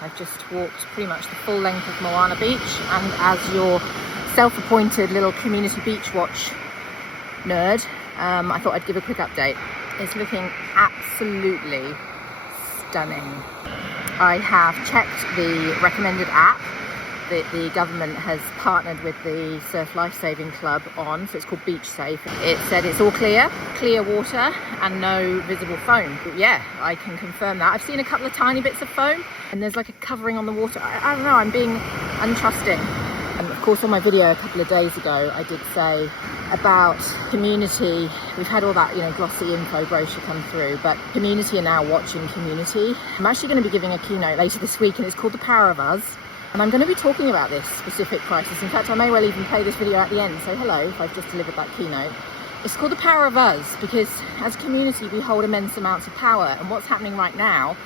I've just walked pretty much the full length of Moana Beach, and as your self-appointed little community beach watch nerd, I thought I'd give a quick update. It's looking absolutely stunning. I have checked the recommended app that the government has partnered with the Surf Lifesaving Club on, so it's called Beach Safe. It said it's all clear water and no visible foam. But yeah, I can confirm that. I've seen a couple of tiny bits of foam and there's like a covering on the water. I don't know, I'm being untrusting. And of course on my video a couple of days ago I did say about community, we've had all that, you know, glossy info brochure come through, but community are now watching community. I'm actually going to be giving a keynote later this week and it's called The Power of Us. And I'm going to be talking about this specific crisis. In fact, I may well even play this video at the end, so hello if I've just delivered that keynote. It's called The Power of Us because as a community we hold immense amounts of power, and what's happening right now,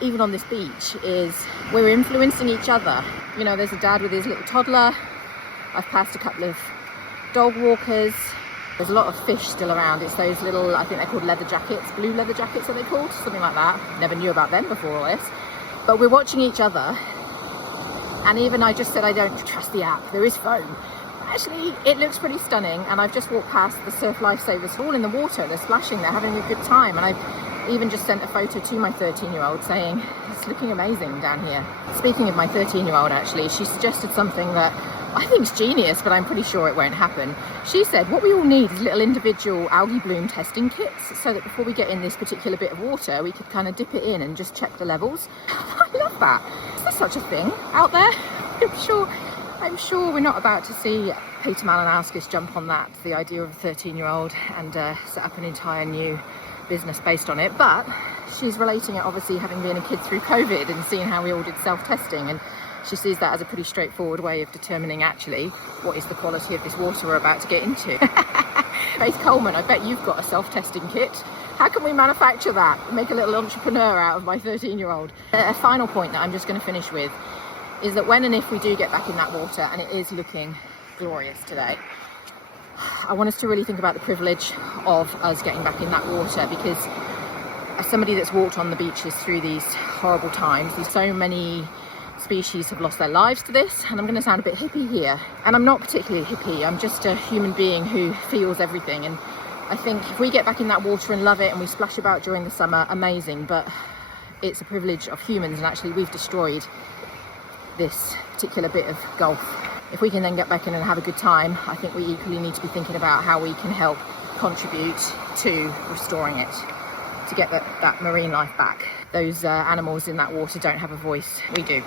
even on this beach, is we're influencing each other. You know, there's a dad with his little toddler. I've passed a couple of dog walkers. There's a lot of fish still around. It's those little, I think they're called leather jackets, blue leather jackets are they called? Something like that. Never knew about them before all this. But we're watching each other. And even I just said I don't trust the app. There is foam. Actually, it looks pretty stunning. And I've just walked past the Surf Lifesavers all in the water. They're splashing. They're having a good time. And I've even just sent a photo to my 13-year-old saying, it's looking amazing down here. Speaking of my 13-year-old, actually, she suggested something that I think is genius, but I'm pretty sure it won't happen. She said, what we all need is little individual algae bloom testing kits so that before we get in this particular bit of water, we could kind of dip it in and just check the levels. I love that. Is there such a thing out there? I'm sure we're not about to see Peter Malinowskis jump on that, the idea of a 13-year-old, and set up an entire new business based on it. But she's relating it, obviously, having been a kid through COVID and seeing how we all did self-testing, and she sees that as a pretty straightforward way of determining actually what is the quality of this water we're about to get into. Faith Coleman, I bet you've got a self-testing kit. How can we manufacture that? Make a little entrepreneur out of my 13-year-old. A final point that I'm just going to finish with is that when and if we do get back in that water, and it is looking glorious today, I want us to really think about the privilege of us getting back in that water, because as somebody that's walked on the beaches through these horrible times, there's so many species have lost their lives to this, and I'm going to sound a bit hippie here, and I'm not particularly hippie, I'm just a human being who feels everything. And I think if we get back in that water and love it and we splash about during the summer, amazing, but it's a privilege of humans, and actually we've destroyed this particular bit of Gulf. If we can then get back in and have a good time, I think we equally need to be thinking about how we can help contribute to restoring it, to get that marine life back. Those animals in that water don't have a voice. We do.